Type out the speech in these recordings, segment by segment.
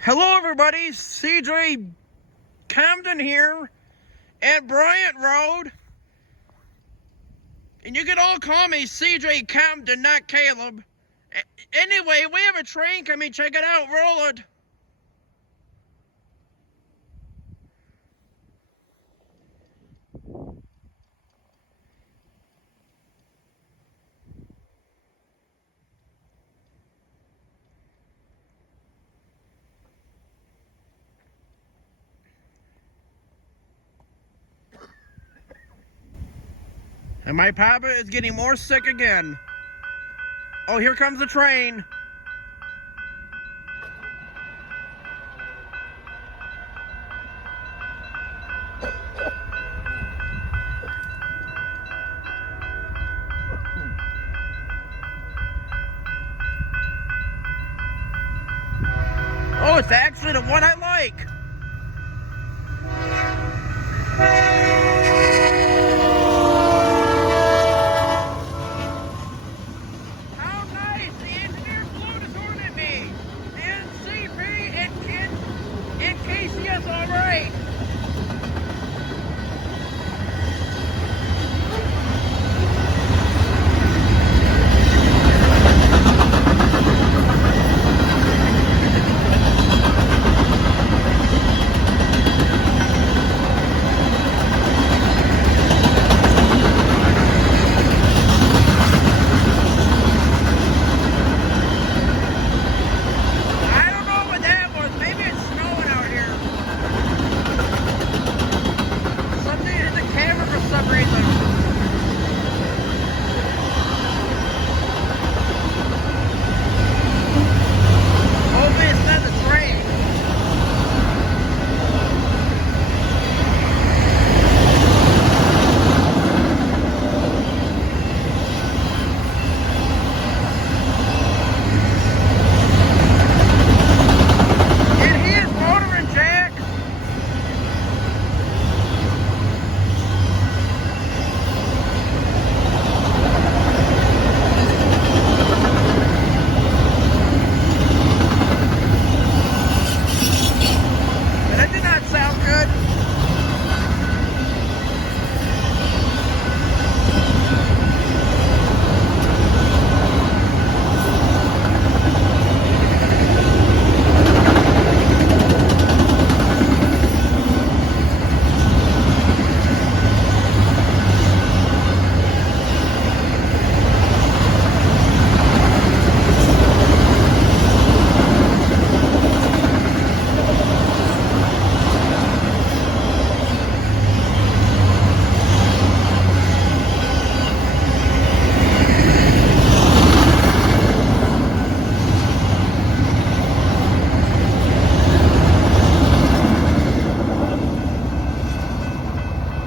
Hello everybody, CJ Camden here at Bryant Road. And you can all call me CJ Camden, not Caleb. Anyway, we have a train coming, check it out, roll it. And my papa is getting more sick again. Oh, here comes the train. Oh, it's actually the one I like. How nice! The engineer flew to sort at me. And CP and KCS all right.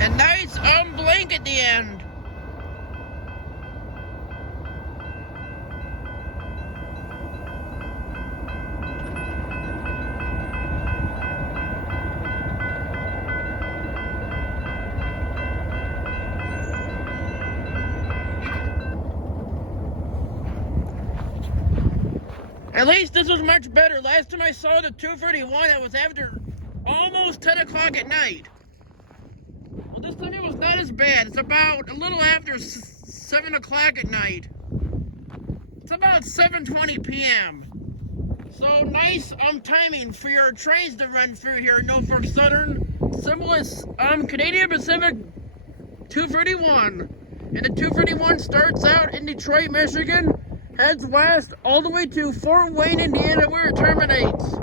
And nice blink at the end. At least this was much better. Last time I saw the 231, it was after almost 10 o'clock at night. Well, this time it was not as bad. It's about a little after 7 o'clock at night. It's about 7:20 p.m. So nice timing for your trains to run through here in Norfolk Southern. Symbol is Canadian Pacific 231. And the 231 starts out in Detroit, Michigan, heads west all the way to Fort Wayne, Indiana, where it terminates.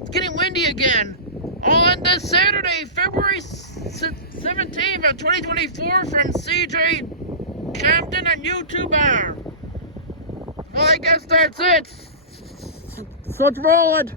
It's getting windy again. All on this Saturday, February 17th of 2024 from CJ Camden on YouTube. Well, I guess that's it. So let's roll it.